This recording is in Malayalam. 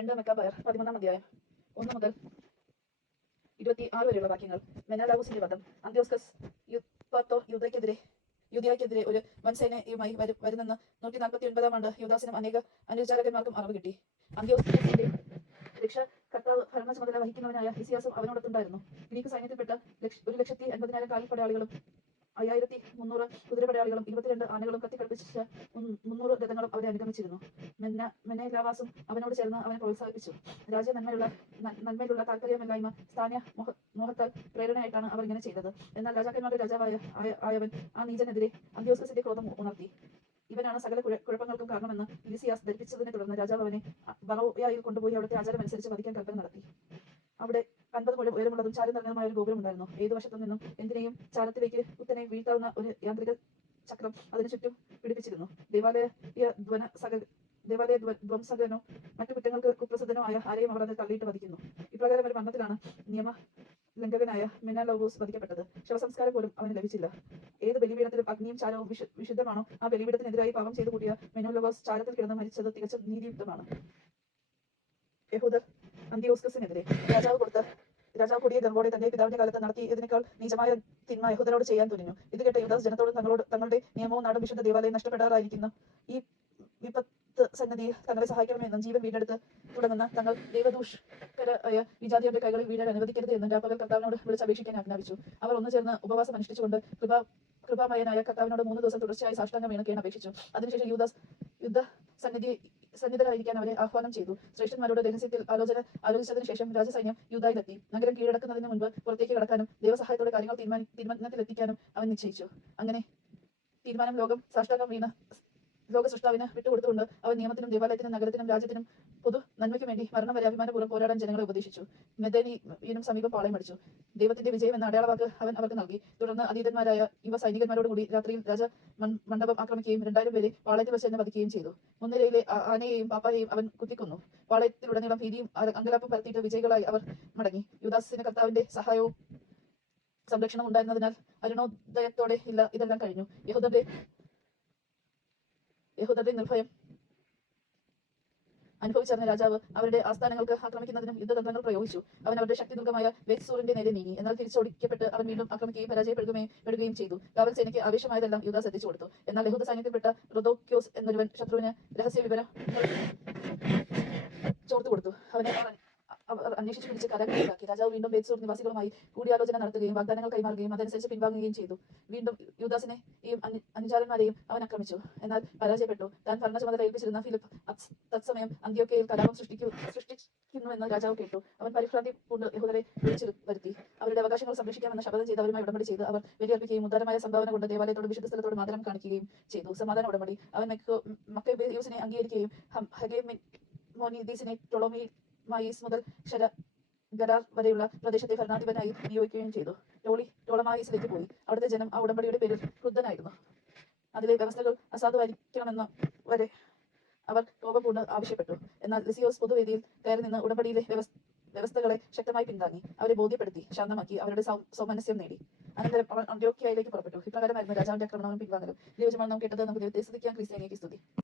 2 മെക്കാബയർ 11-ാം അധ്യായം 1 മുതൽ 26 വരെയുള്ള വാക്യങ്ങൾ. മെനാലാവൂസിന്റെ വധം. അന്ത്യോക്കസ് യൂദയാക്കെതിരെ ഒരു വൻസേനയുമായി വരുന്നെന്ന് 149-ാം ആണ്ട് യൂദാസിനും അനേക അനുചാരകന്മാർക്കും അറിവ് കിട്ടി. അന്ത്യോക്കസിന്റെ രക്ഷ കർത്താവ് ഭരണ ചുമതല വഹിക്കുന്നവനായ ലിസിയാസും അവനോടൊത്തുണ്ടായിരുന്നു. ഗ്രീക്ക് സൈന്യത്തിൽപ്പെട്ട 1,80,000 കാൽപ്പടയാളികളും 5,300 കുതിരപ്പടയാളികളും 22 ആനകളും കത്തിക്കടുപ്പിച്ച 300 രഥങ്ങളും അവരെ അനുഗമിച്ചിരുന്നു. മെനേലാവാസും അവനോട് ചേർന്ന് അവനെ പ്രോത്സാഹിപ്പിച്ചു. രാജ്യ നന്മയിലുള്ള താല്പര്യമില്ലായ്മ സ്ഥാനീയ മോഹത്താൽ പ്രേരണയായിട്ടാണ് അവർ ഇങ്ങനെ ചെയ്തത്. എന്നാൽ രാജാക്കന്മാരുടെ രാജാവായവൻ ആ നീചനെതിരെ അന്ത്യോക്കസിന്റെ ക്രോധം ഉണർത്തി. ഇവനാണ് സകല കുഴപ്പങ്ങൾക്കും കാരണമെന്ന് ലിസിയാസ് ധരിപ്പിച്ചതിനെ തുടർന്ന് രാജാവ് അവനെ ബറോയായിൽ കൊണ്ടുപോയി അവിടുത്തെ ആചാരമനുസരിച്ച് വധിക്കാൻ കൽപ്പന നടത്തി. അവിടെ 50 മുഴം ഉയരമുള്ളതും ചാരം നിറഞ്ഞതുമായ ഒരു ഗോപുരം ഉണ്ടായിരുന്നു. ഏതു വശത്തു നിന്നും എന്തിനേയും ചാരത്തിലേക്ക് കുത്തനെ വീഴ്ത്താവുന്ന ഒരു യാന്ത്രിക ചക്രം അതിനു ചുറ്റും പിടിപ്പിച്ചിരുന്നു. ദേവാലയ ധ്വംസകനോ മറ്റു കുറ്റങ്ങൾക്ക് കുപ്രസിദ്ധനോ ആയ ആരെയും അവർ അതിൽ തള്ളിയിട്ട് വധിക്കുന്നു. ഇപ്രകാരം ഒരു മരണത്തിലാണ് നിയമ ലംഘകനായ മെനാലോവൂസ് വധിക്കപ്പെട്ടത്. ശവസംസ്കാരം പോലും അവന് ലഭിച്ചില്ല. ഏത് ബലിപീഠത്തിലും അഗ്നിയും ചാരവും വിശുദ്ധമാണോ ആ ബലിപീഠത്തിനെതിരായി പാപം ചെയ്തു കൂടിയ മെനാലോവൂസ് ചാരത്തിൽ കിടന്ന് മരിച്ചത് തികച്ചും നീതിയുക്തമാണ്. യഹൂദർ അന്ത്യോക്കസിനെതിരെ രാജാവ് കൊടിയ ഗർവോടെ തന്റെ പിതാവിന്റെ കാലത്ത് നടത്തിയതിനേക്കാൾ നീചമായ തിന്മ യഹൂദരോട് ചെയ്യാൻ തുനിഞ്ഞു. ഇത് കേട്ട യൂദാസ് ജനത്തോടും തങ്ങളുടെ നിയമവും നാടും വിശുദ്ധ ദേവാലയം നഷ്ടപ്പെടാറായിരിക്കുന്ന ഈ വിപത്ത് സന്നദ്ധിയിൽ തങ്ങളെ സഹായിക്കണമെന്നും ജീവൻ വീണ്ടെടുത്ത് തുടങ്ങുന്ന തങ്ങൾ ദൈവദൂഷകരായ വിജാതിയുടെ കൈകളിൽ വീഴാൻ അനുവദിക്കരുത് എന്നും രാപ്പകൽ കർത്താവിനോട് വിളിച്ചപേക്ഷിക്കാൻ ആജ്ഞാപിച്ചു. അവർ ഒന്നു ചേർന്ന് ഉപവാസം അനുഷ്ഠിച്ചുകൊണ്ട് കൃപാമയനായ കർത്താവിനോട് 3 ദിവസം തുടർച്ചയായി സാഷ്ടാംഗം വീണ് കേണപേക്ഷിച്ചു. അതിനുശേഷം യൂദാസ് സന്നിധരായിരിക്കാൻ അവരെ ആഹ്വാനം ചെയ്തു. ശ്രേഷ്ഠന്മാരോട് രഹസ്യത്തിൽ ആലോചിച്ചതിനു ശേഷം രാജസൈന്യം യൂദായിലെത്തി. നഗരം കീഴടക്കുന്നതിന് മുൻപ് പുറത്തേക്ക് കടക്കാനും ദൈവസഹായത്തോടെ കാര്യങ്ങൾ തീരുമാനത്തിലെത്തിക്കാനും അവൻ നിശ്ചയിച്ചു. അങ്ങനെ തീരുമാനം ലോക സൃഷ്ടാവിന് വിട്ടുകൊടുത്തുകൊണ്ട് അവൻ നിയമത്തിനും ദേവാലയത്തിനും നഗരത്തിനും രാജ്യത്തിനും പൊതു നന്മയ്ക്കും വേണ്ടി മരണം വരെ അഭിമാനപൂർവ്വം പോരാടാൻ ജനങ്ങളെ ഉപദേശിച്ചു. മെദനിനും സമീപം പാളയമടിച്ചു. ദൈവത്തിന്റെ വിജയം എന്ന അടയാളവാക്ക് അവൻ അവർക്ക് നൽകി. തുടർന്ന് അതീതന്മാരായ യുവ സൈനികന്മാരോടുകൂടി രാത്രിയിൽ മണ്ഡപം ആക്രമിക്കുകയും 2000 പേരെ പാളയത്തിൽ വെച്ച് തന്നെ വധിക്കുകയും ചെയ്തു. മുൻനിരയിലെ ആനയെയും പാപ്പായെയും അവൻ കുത്തിക്കൊന്നു. പാളയത്തിലുടനീളം ഭീതിയും അങ്കലാപ്പും പരത്തിയിട്ട് വിജയികളായി അവർ മടങ്ങി. യൂദാസിന് കർത്താവിന്റെ സഹായവും സംരക്ഷണവും ഉണ്ടായിരുന്നതിനാൽ അരുണോദയത്തോടെ ഇതെല്ലാം കഴിഞ്ഞു. യഹൂദരുടെ നിർഭയം അനുഭവിച്ചറിഞ്ഞ രാജാവ് അവരുടെ ആസ്ഥാനങ്ങൾക്ക് ആക്രമിക്കുന്നതിനും യുദ്ധതന്ത്രങ്ങൾ പ്രയോഗിച്ചു. അവൻ അവരുടെ ശക്തിദുർഗമായ ബേത്സൂറിന്റെ നേരെ നീങ്ങി. എന്നാൽ തിരിച്ചോടിക്കപ്പെട്ട് അവൻ വീണ്ടും ആക്രമിക്കുകയും പരാജയപ്പെടുകയും ചെയ്തു. കാവൽ സേനയ്ക്ക് ആവേശമായതെല്ലാം യൂദാസ് എത്തിച്ചു കൊടുത്തു. എന്നാൽ യഹൂദ സൈന്യത്തിൽപ്പെട്ട റൊദോക്യോസ് എന്നൊരുവൻ ശത്രുവിന് രഹസ്യ വിവരങ്ങൾ ചോർത്തു കൊടുത്തു. അവനെ അവർ അന്വേഷിച്ചു പിടിച്ച് കാരാഗൃഹത്തിലാക്കി. രാജാവ് വീണ്ടും ബേത്സൂർ നിവാസികളുമായി കൂടിയാലോചന നടത്തുകയും വാഗ്ദാനങ്ങൾ കൈമാറുകയും അതനുസരിച്ച് പിൻവാങ്ങുകയും ചെയ്തു. വീണ്ടും യൂദാസിനെയും അനുചാരന്മാരെയും അവൻ ആക്രമിച്ചു. എന്നാൽ പരാജയപ്പെട്ടു. താൻ ഭരണ ചുമതല ഏൽപ്പിച്ചിരുന്ന ഫിലിപ്പ് തത്സമയം അന്ത്യോക്യയിൽ കലാപം സൃഷ്ടിക്കുന്നുവെന്ന് രാജാവ് കേട്ടു. അവൻ പരിഭ്രാന്തി പൂണ്ട് യഹൂദരെ വിളിച്ചു വരുത്തി. അവരുടെ അവകാശങ്ങൾ സംരക്ഷിക്കാമെന്ന് ശപഥം ചെയ്ത് അവരുമായി ഉടമ്പടി ചെയ്ത് അവർ ബലിയർപ്പിക്കുകയും ഉദാരമായ സംഭാവന കൊണ്ട് ദേവാലയത്തോട് വിശുദ്ധ സ്ഥലത്തോട് ആദരം കാണിക്കുകയും ചെയ്തു. സമാധാന ഉടമ്പടി. അവൻ മക്കബേയൂസിനെ അംഗീകരിക്കുകയും ഹഗേമോനീദീസിനെ ടോളമീസ് മുതൽ ഗരാർ വരെയുള്ള പ്രദേശത്തെ ഭരണാധിപനായി നിയോഗിക്കുകയും ചെയ്തു. ടോളമായിസിലേക്ക് പോയി. അവിടുത്തെ ജനം ആ ഉടമ്പടിയുടെ പേരിൽ ക്രുദ്ധനായിരുന്നു. അതിലെ വ്യവസ്ഥകൾ അസാധുവായിരിക്കണമെന്ന് വരെ അവർ കോപം പൂണ്ട് ആവശ്യപ്പെട്ടു. എന്നാൽ ലിസിയോസ് പൊതുവേദിയിൽ കയറി നിന്ന് ഉടമ്പടിയിലെ വ്യവസ്ഥകളെ ശക്തമായി പിന്താങ്ങി. അവരെ ബോധ്യപ്പെടുത്തി ശാന്തമാക്കി അവരുടെ സൗമനസ്യം നേടി. അനന്തരം അവൻ അന്ത്യോക്യയിലേക്ക് പുറപ്പെട്ടു. ഇപ്രകാരമായിരുന്നു രാജാവിന്റെ ആക്രമണവും പിൻവാങ്ങലും. ദൈവജനമാണ് നാം കേട്ടത്. നമുക്ക് ദൈവത്തെ സ്തുതിക്കാം. ക്രിസ്ത്യാനിക്ക് സ്തുതി.